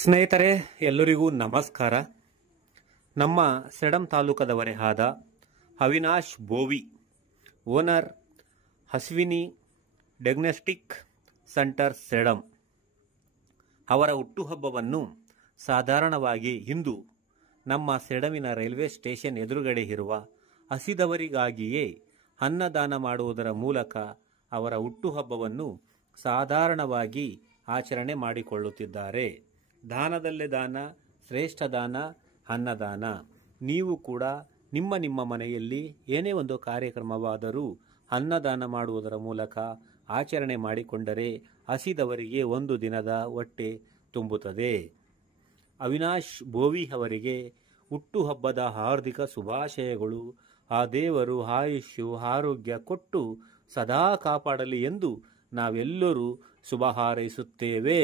ಸ್ನೇಹಿತರೆ, ಎಲ್ಲರಿಗೂ ನಮಸ್ಕಾರ. ನಮ್ಮ ಸೆಡಂ ತಾಲೂಕದವರೇ ಆದ Avinash Bhovi, owner Ashwini diagnostic centre Sedam, ಅವರ ಹುಟ್ಟುಹಬ್ಬವನ್ನು ಸಾಧಾರಣವಾಗಿ ಇಂದು ನಮ್ಮ ಸೆಡಮಿನ ರೈಲ್ವೆ ಸ್ಟೇಷನ್ ಎದುರುಗಡೆ ಇರುವ ಹಸಿದವರಿಗಾಗಿಯೇ ಅನ್ನದಾನ ಮಾಡುವುದರ ಮೂಲಕ ಅವರ ಹುಟ್ಟುಹಬ್ಬವನ್ನು ಸಾಧಾರಣವಾಗಿ ಆಚರಣೆ ಮಾಡಿಕೊಳ್ಳುತ್ತಿದ್ದಾರೆ. ದಾನದಲ್ಲೇ ದಾನ, ಶ್ರೇಷ್ಠ ದಾನ ಅನ್ನದಾನ. ನೀವು ಕೂಡ ನಿಮ್ಮ ಮನೆಯಲ್ಲಿ ಏನೇ ಒಂದು ಕಾರ್ಯಕ್ರಮವಾದರೂ ಅನ್ನದಾನ ಮಾಡುವುದರ ಮೂಲಕ ಆಚರಣೆ ಮಾಡಿಕೊಂಡರೆ ಹಸಿದವರಿಗೆ ಒಂದು ದಿನದ ಹೊಟ್ಟೆ ತುಂಬುತ್ತದೆ. ಅವಿನಾಶ್ ಬೋವಿ ಅವರಿಗೆ ಹುಟ್ಟುಹಬ್ಬದ ಹಾರ್ದಿಕ ಶುಭಾಶಯಗಳು. ಆ ದೇವರು ಆಯುಷ್ಯು ಆರೋಗ್ಯ ಕೊಟ್ಟು ಸದಾ ಕಾಪಾಡಲಿ ಎಂದು ನಾವೆಲ್ಲರೂ ಶುಭ ಹಾರೈಸುತ್ತೇವೆ.